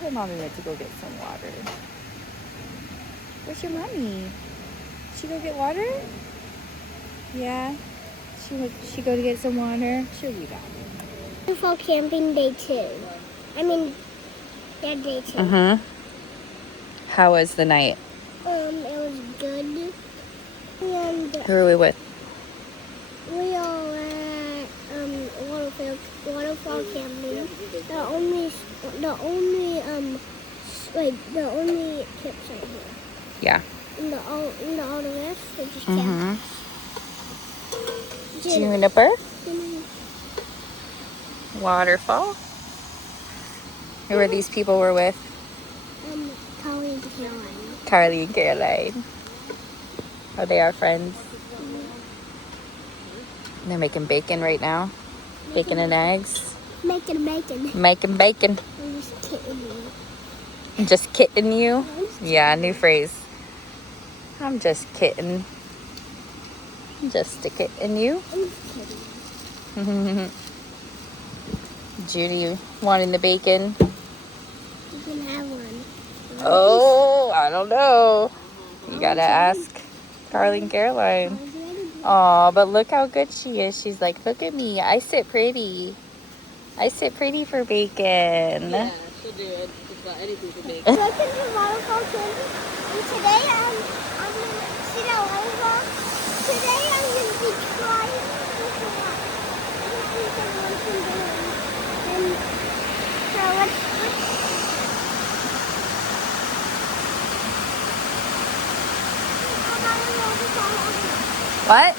Her mommy went to go get some water. Where's your mommy? She go get water? Yeah. She go to get some water. She'll be back. Fall camping day 2. I mean, yeah, day 2. How was the night? It was good. And Who were we with? we all were at waterfall camping. The only campsite here. Yeah. And all the rest are just camping. Juniper. Waterfall. Who were these people we're with? Carly and Caroline. Carly and Caroline. Oh, they are friends. They're making bacon right now. Bacon and eggs. Making bacon. Making bacon. I'm just kidding you. I'm just kidding you? Yeah, new phrase. I'm just kidding. I'm just a kidding you. I'm just kidding. Judy wanting the bacon. You can have one. Oh, I don't know. You gotta ask Carly and Caroline. Oh, but look how good she is. She's like, look at me. I sit pretty. I sit pretty for bacon. Yeah, she'll do it. Just about anything for bacon. Welcome to waterfall camping. And today I'm gonna see that waterfall. Today I'm gonna be trying to walk. And so let's What?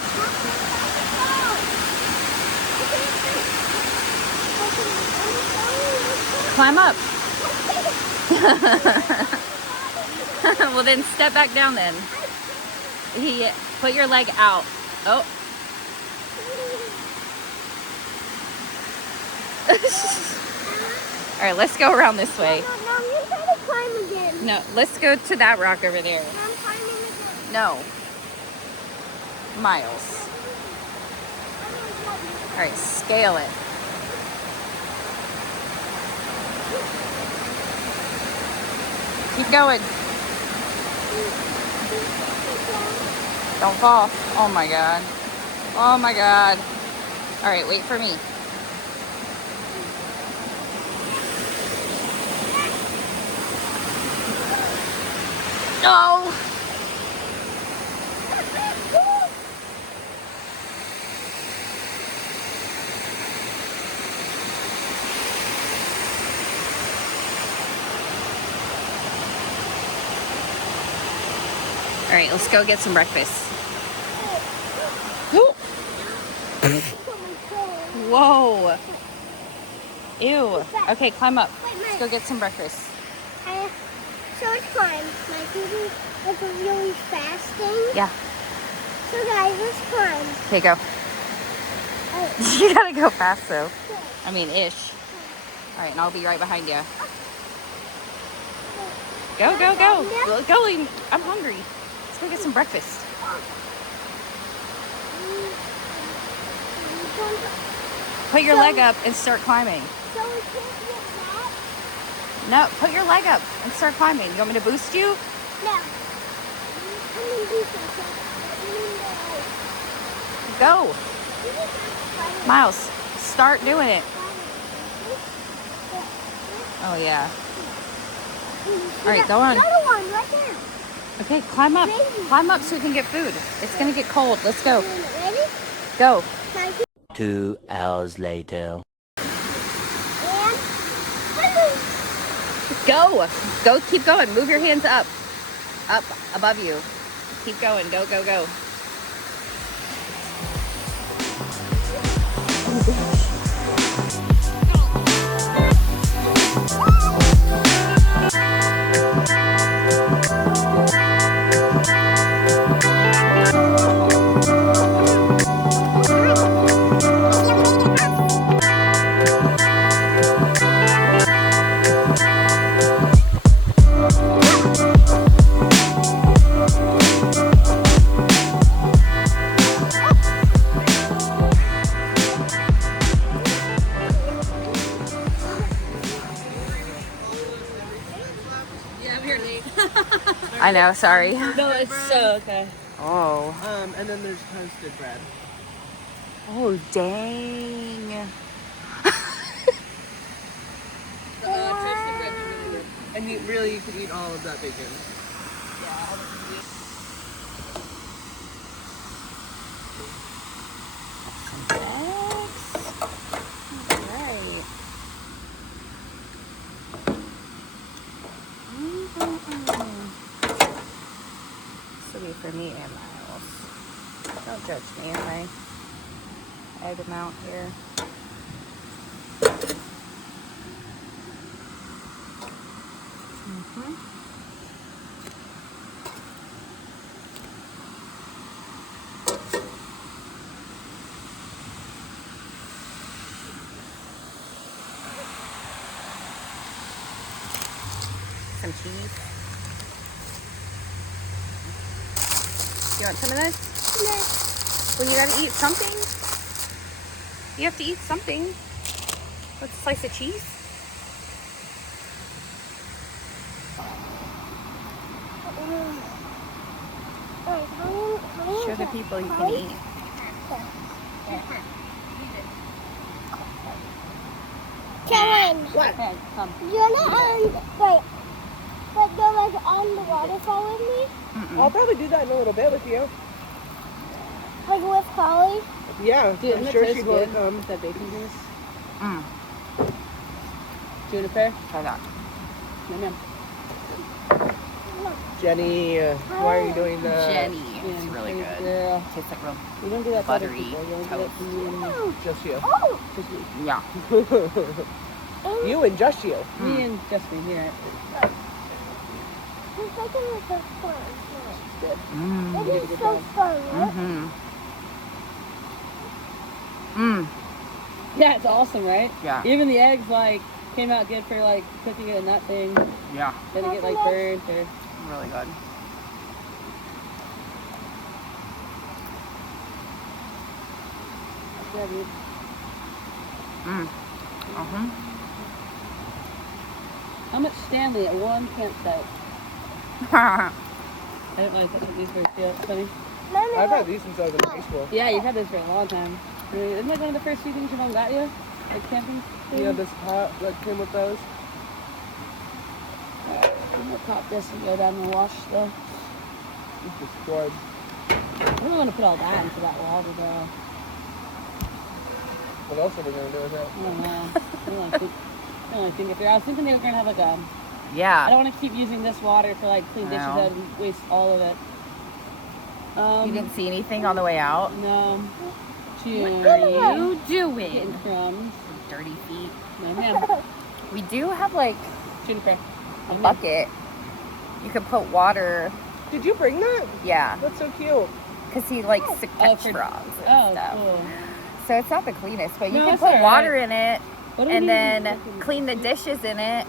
Climb up. Well, then step back down then. Put your leg out. Oh. All right, let's go around this way. No, you try to climb again. No, let's go to that rock over there. I'm climbing again. No. Miles. All right, scale it. Keep going. Don't fall. Oh my God. Oh my God. All right, wait for me. No. All right, let's go get some breakfast. Ooh. Whoa. Ew. Okay, climb up. Let's go get some breakfast. So it's climb. My baby is really fasting. Yeah. So guys, let's climb. Okay, go. You gotta go fast though. I mean, ish. All right, and I'll be right behind you. Go, go, go. Go. I'm hungry. Let's go get some breakfast. Put your leg up and start climbing. So we can't get that? No, put your leg up and start climbing. You want me to boost you? No. I'm in defense. Go. Miles, start doing it. Oh, yeah. All right, go on. Another one right there. Okay, climb up. Climb up so we can get food. It's going to get cold. Let's go. Ready? Go. 2 hours later. And Go. Go, keep going. Move your hands up. Up above you. Keep going. Go, go, go. Yeah, I'm here late. I know, sorry. No, it's so okay. Oh. And then there's toasted bread. Oh, dang. Toasted bread's really good. And you could eat all of that bacon. Right. This will be for me and Miles. Don't judge me and my egg amount here. Some cheese. You want some of this? No. Well, you gotta eat something. You have to eat something. What's a slice of cheese? Show the people you can eat. Karen, What? Okay, come. you're not go like on the waterfall with me? I'll probably do that in a little bit with you. Like with Polly? Yeah, Dude, I'm sure she'd want to come. Is that bacon juice? Mm. Juniper? Try that. No, ma'am. Jenny, why are you doing that? Jenny. Yeah, It's really good good. girl. Tastes like real You don't do that to other buttery people. You don't do that toast. to me and Just you. Oh! just me. Yeah. You and just you. Me and just me here. It's like in the first one. Good. Mm. It is so fun, right? Mm-hmm. Mm. Yeah, it's awesome, right? Yeah. Even the eggs like came out good for like cooking it in that thing. Yeah. Didn't get like burnt or. Really good. Yeah, dude. Mm. Uh-huh. How much Stanley at one campsite? I didn't realize that's what these were too. It's funny. I've had these since I was in high school. Yeah, you've had this for a long time. Really, isn't that one of the first few things your mom got you? Like camping? Yeah, this pot that came with those. I'm gonna pop this and go down and wash the. It's destroyed. I don't want to put all that into that water though. What else are we going to do with it? I don't know. I don't really think if I was thinking they were gonna have like a. I Yeah. don't want to keep using this water for like clean dishes No. out and waste all of it. You didn't see anything on the way out? No. What are you Getting doing? crumbs. Dirty feet. No, ma'am. We do have like Juniper. a bucket. You could put water. Did you bring that? Yeah. That's so cute. Because he likes to catch for- frogs and Oh, stuff. cool. So it's not the cleanest, but you No, can it's put all water right. in it What do we and need? then clean the dishes in it.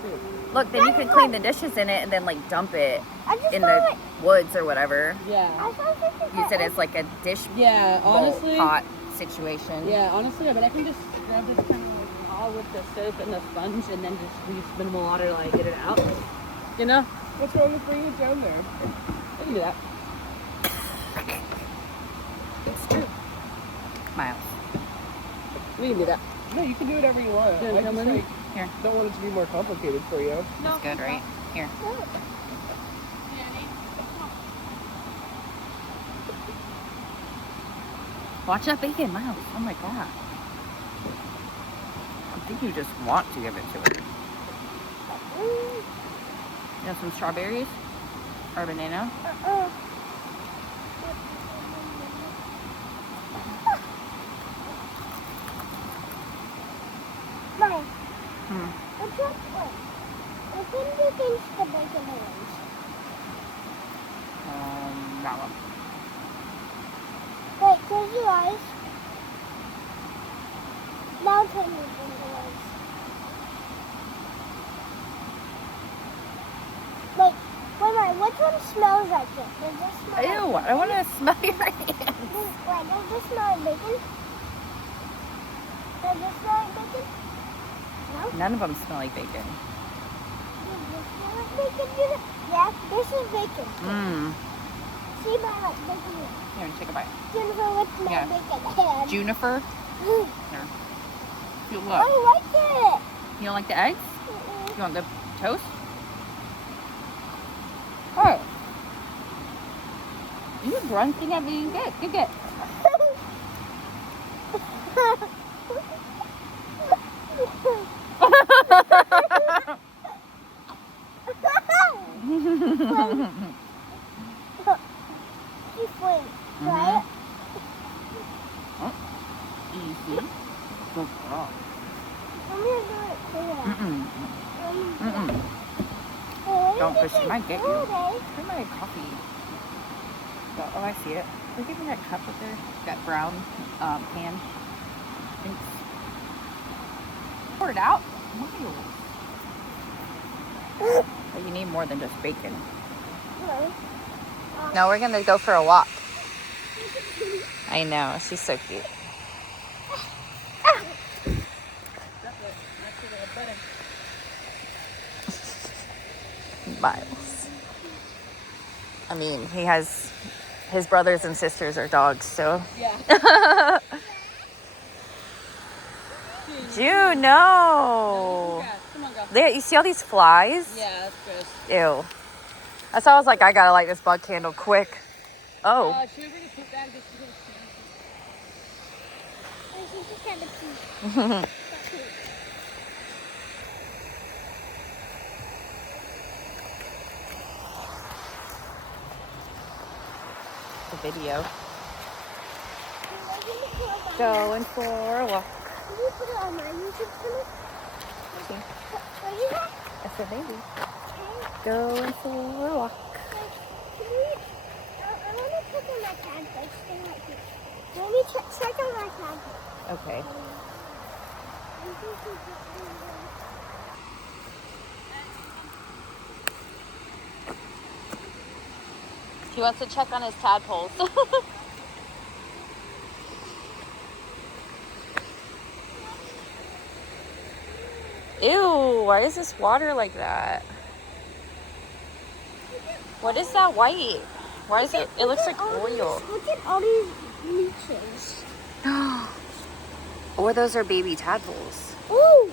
Look, then you can clean the dishes in it and then like dump it I just in saw the it. woods or whatever. Yeah. I saw something. Use it as like a dish Yeah, bowl honestly. pot situation. Yeah, honestly, I mean, I can just grab this kind of like pot with the soap and the sponge and then just use minimal water to like get it out. You know? What's wrong with bringing it down there? I can do that. It's true. Miles. We can do that. No, you can do whatever you want. Yeah, I just come in. like, Here. don't want it to be more complicated for you. It's good, right? Here. Watch that bacon, Miles. Oh my god. I think you just want to give it to her. You have some strawberries? Or banana? against the bacon balloons? That one. Wait, close your eyes. Now turn your bacon balloons. Wait, which one smells like it? Does this smell Ew, like I want to smell your hands. Wait, does this smell like bacon? Does this smell like bacon? No? None of them smell like bacon. Does this smell like bacon, Jennifer? Yeah, this is bacon. See my like bacon. Here, take a bite. Jennifer, what's my Yeah. bacon hand? Juniper. Here. You I look. like it. You don't like the eggs? Mm-mm. You want the toast? Oh. You grunting at me. Good. She's sweet. Try it. Easy. Good girl. I'm gonna do it for you. Don't push. She might get you. Okay. Where's my coffee? Oh, I see it. Look at that cup up there. That brown pan. Thanks. Pour it out. Well, you need more than just bacon. No, we're gonna go for a walk. I know, she's so cute. Miles. I mean, he has his brothers and sisters are dogs, so. Yeah. Dude, no. Come on, go. There, you see all these flies? Yeah, that's good. Ew. That's why I was like, I gotta light this bug candle quick. Oh. Should we bring a poop bag just to get a The video. Going for a walk. Can you put it on my YouTube channel? Okay. What is that? I said maybe. Okay. Going for a walk. Can we, I want to check on my tag first. Let me check on my tag. Okay. He wants to check on his tadpoles. Ew, why is this water like that? What is that white? Why is it? It looks like oil. Look at all these leeches. Or those are baby tadpoles. Ooh.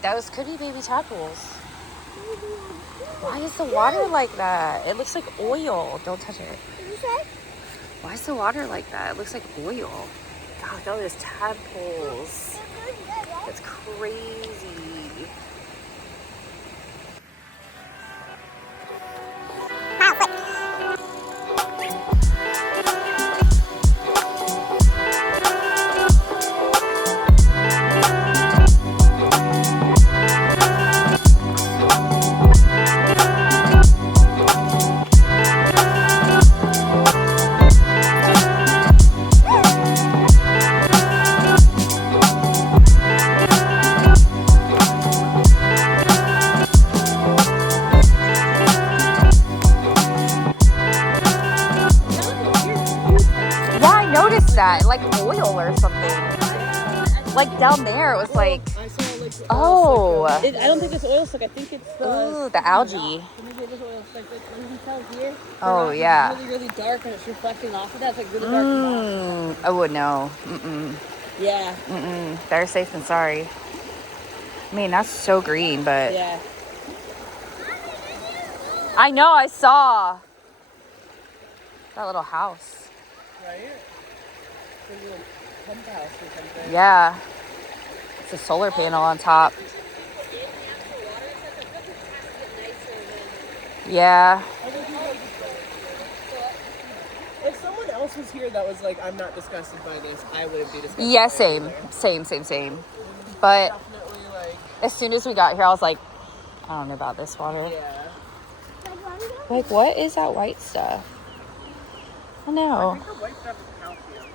Those could be baby tadpoles. Why is the water like that? It looks like oil. Don't touch it. What did you say? Why is the water like that? It looks like oil. God, look at all those tadpoles. That's crazy. That like oil or something. Like down there, it was like, I saw like. oh, I don't think it's oil slick. I think it's ooh, the algae. Maybe it is oil slick. Like when you can tell here. Oh it's yeah. really, really dark and it's reflecting off of that. It's like really dark. And I would know. yeah. Better safe than sorry. I mean, that's so green, but Yeah. I know I saw that little house. Right? It's a little pump house or something. Yeah, it's a solar panel on top. Yeah. If someone else was here that was like, I'm not disgusted by this, I wouldn't be disgusted. Yeah, by it same. But Definitely like. as soon as we got here, I was like, I don't know about this water. Yeah. Like, what is that white stuff? I I know. think the white stuff is calcium.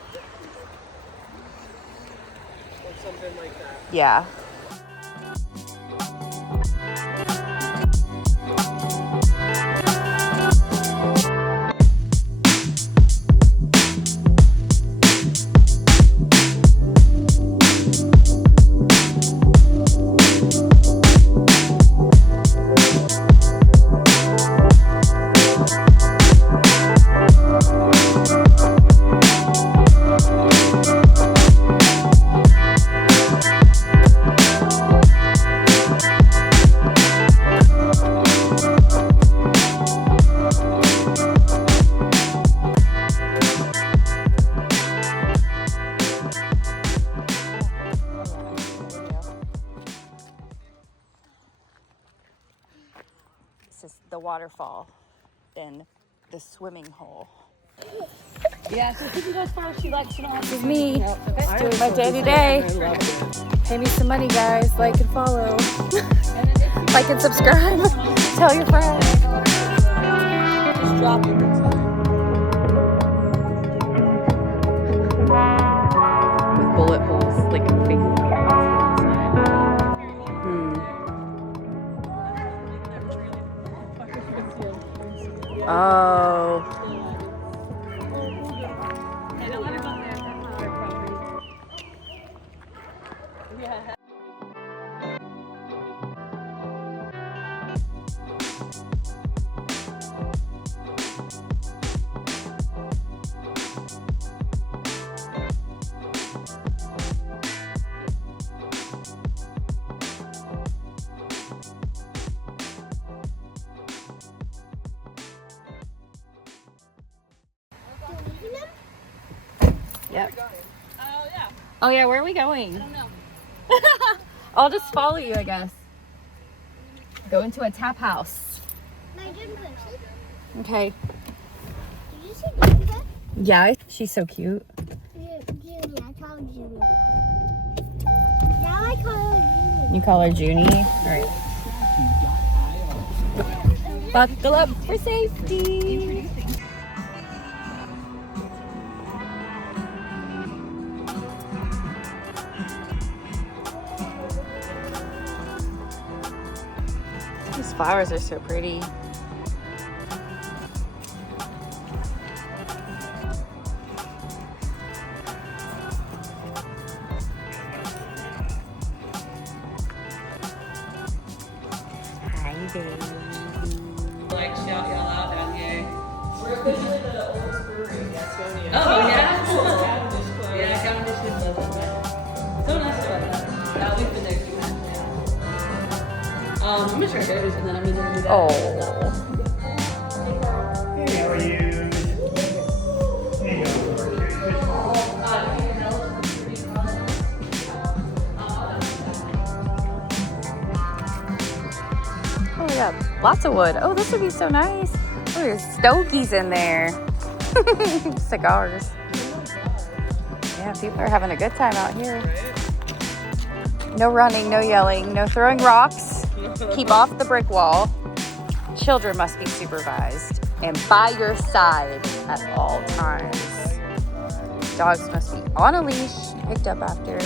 Or something like that. Yeah. This is the waterfall, then the swimming hole. Yeah, so she can go as far as she likes to know. This is me, just doing my day-to-day. Pay me some money, guys. Like and follow. Like and subscribe. Tell your friends. Just drop it. With bullet holes, like fake. Oh. Yep. Oh yeah, where are we going? I don't know. I'll just follow you, I guess. Go into a tap house. Okay. Did you see Jessica? Yeah, she's so cute. Junie, I call her Junie. Now I call her Junie. You call her Junie? Alright. Buckle up for safety. These flowers are so pretty. Hi, baby. Like shout y'all out down here. We're officially the oldest brewery in Gastonia. Oh yeah? Yeah, Cavendish is so nice about that. Yeah, we've been there too much. Yeah. I'm gonna try those and then I'm gonna do that. Oh. Hey, how are you? Hey, Oh yeah, lots of wood. Oh, this would be so nice. Oh, there's stogies in there. Cigars. Yeah, people are having a good time out here. No running, no yelling, no throwing rocks. Keep off the brick wall. Children must be supervised and by your side at all times. Dogs must be on a leash, picked up after.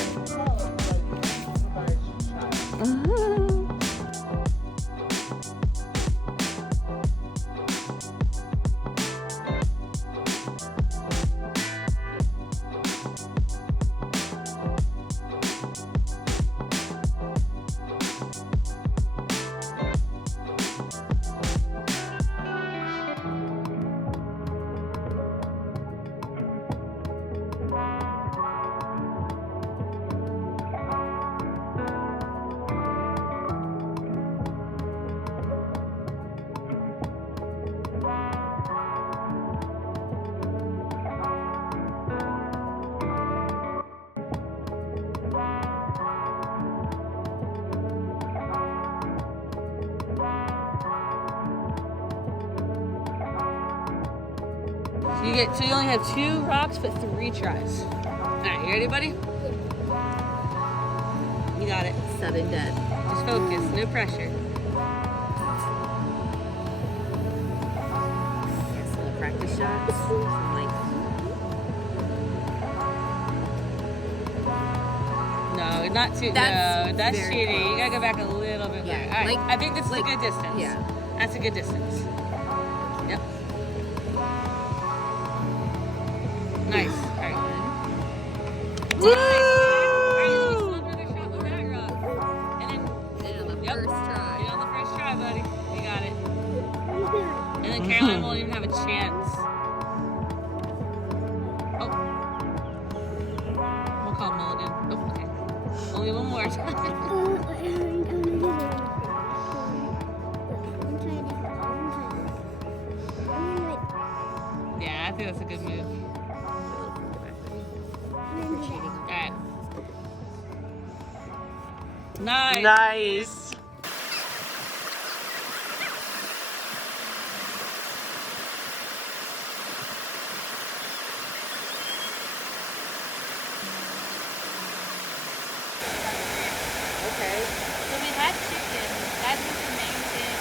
So you only have 2 rocks, but 3 tries. Alright, you ready, buddy? You got it. 7 dead. Just focus, no pressure. shots. Some, like, No, not too. That's no, that's very cheating. You close. gotta go back a little bit Yeah, back. All right. like- I think this is like- a good distance. yeah. That's a good distance. Yep. Nice. All right. Woo! All right, one other shot with that rock. And then, And on the yep. first try. Get on the first try, buddy. You got it. And then Caroline won't even have a chance. Oh. We'll call Mulligan. Oh, okay. Only one more time. Yeah, I think that's a good move. Alright. Nice. Nice. Okay. So we had chicken. That was the main thing.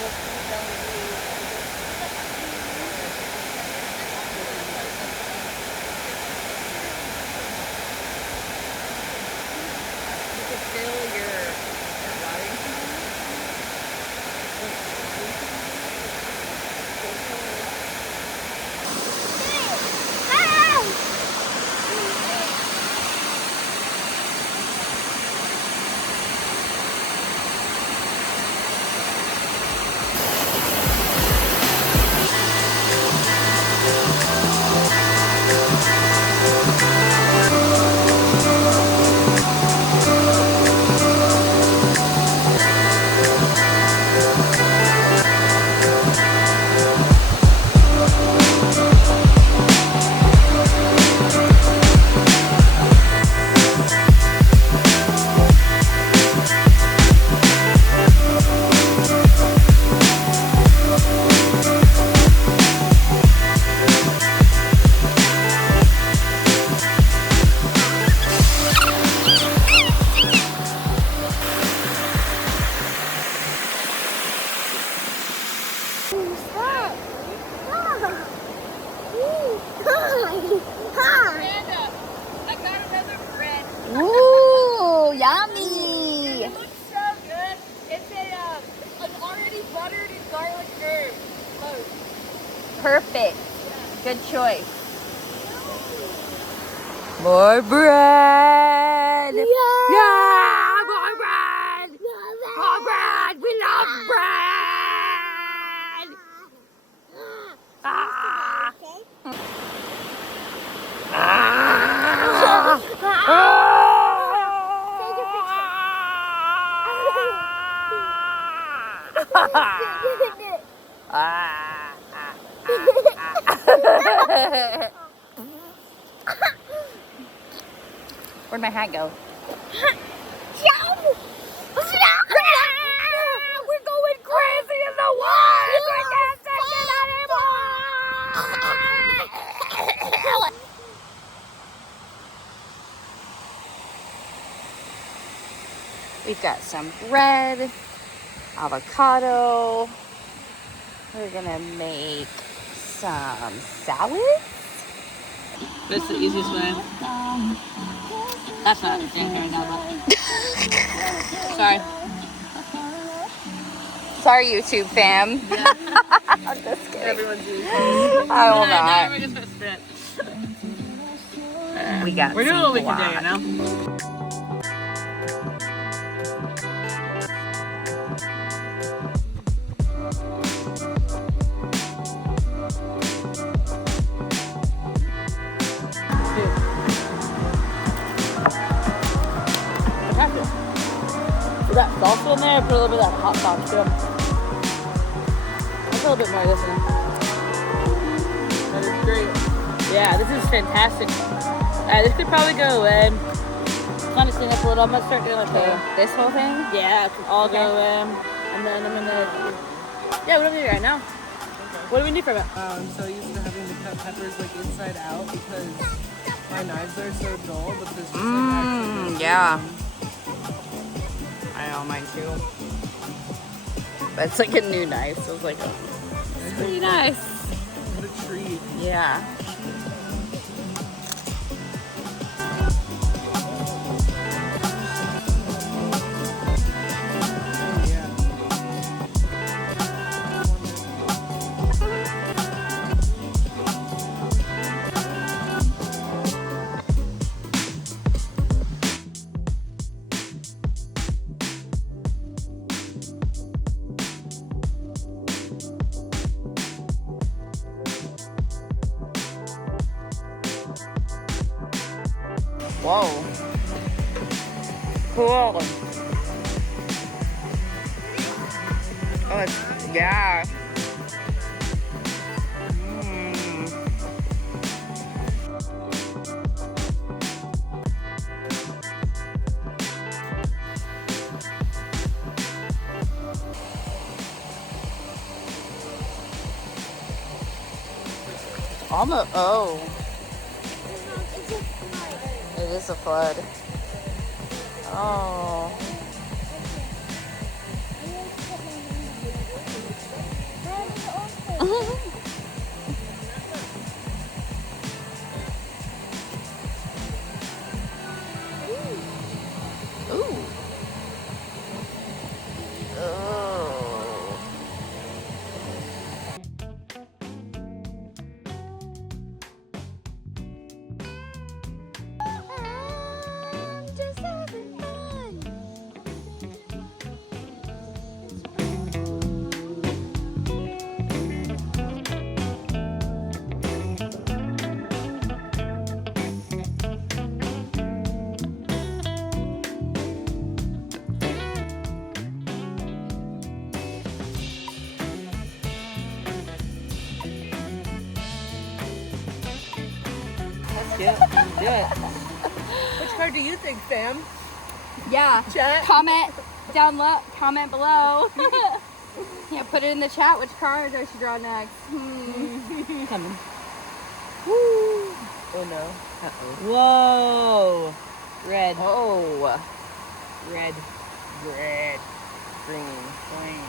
Was food that we do. You could fill your watering container. Amanda, I got another bread. Ooh, yummy. It looks so good. It's an already buttered and garlic herb loaf. Perfect. Good choice. More bread. Yeah, more bread. More bread. We love bread. Ah. Where'd my hat go? We're going crazy in the woods! We can't take it anymore! We've got some bread, avocado. We're gonna make some salad. That's the easiest way. That's not January now, but sorry. Sorry, YouTube fam. Yeah. I'm just kidding. Everyone's doing I will Now not. we're just gonna spit. We got We're doing some what we can guac. do, you know? Is that salsa in there? Put a little bit of that hot sauce too. Let's a little bit more of this in. That is great. Yeah, this is fantastic. This could probably go away. Kind of clean up a little. I'm gonna start doing like This whole thing? yeah, it can all go away. And then I'm gonna yeah, what do we do right now? What do we need from it? I'm so used to having to cut peppers like inside out because my knives are so dull, but this just like actually Yeah. I know, mine too. But it's like a new knife, so it's like, oh, it's pretty nice. what a treat. Yeah. Whoa. Cool. Oh, it's, yeah. Almost. Oh, it is a flood. Oh. Ooh. Oh. Just having fun. Let's do it. Do it. Which car do you think, fam? Yeah. Chat? Comment down low. Comment below. Yeah, put it in the chat. Which cars I should draw next? Coming. Oh no. Whoa. Red. Oh. Red. Red. Green. Green.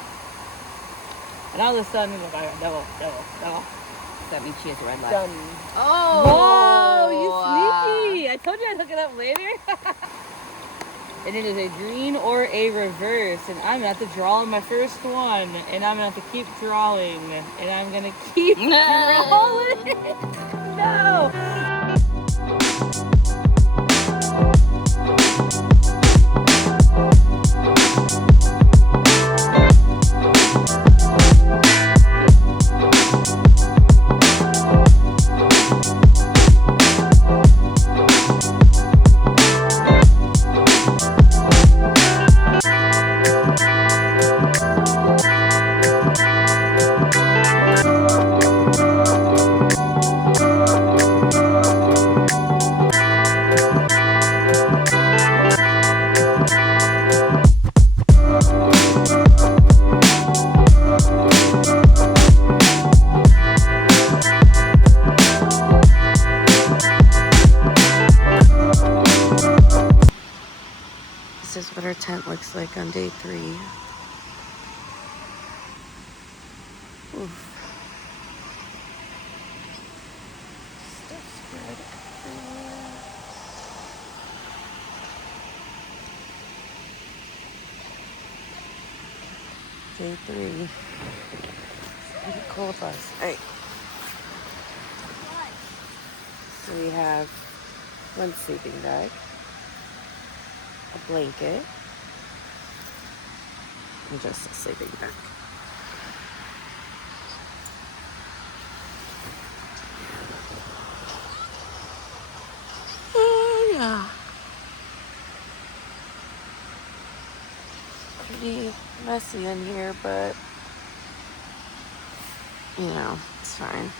And all of a sudden, double. That means she has a red light. Done. Oh. Whoa, you sneaky. I told you I'd hook it up later. And it is a green or a reverse. And I'm going to have to draw my first one. And I'm going to have to keep drawing. And I'm going to keep drawing. No. This is what our tent looks like on day 3. Oof. Stuff spread everywhere. Day 3. It's pretty cold last night. So we have one sleeping bag, a blanket, and just a sleeping bag. Oh yeah. Pretty messy in here, but you know, it's fine.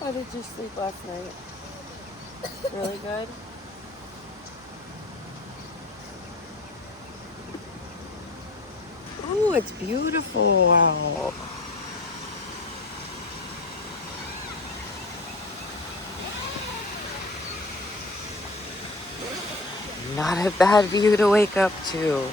How did you sleep last night? Really good? it's beautiful out. Not a bad view to wake up to.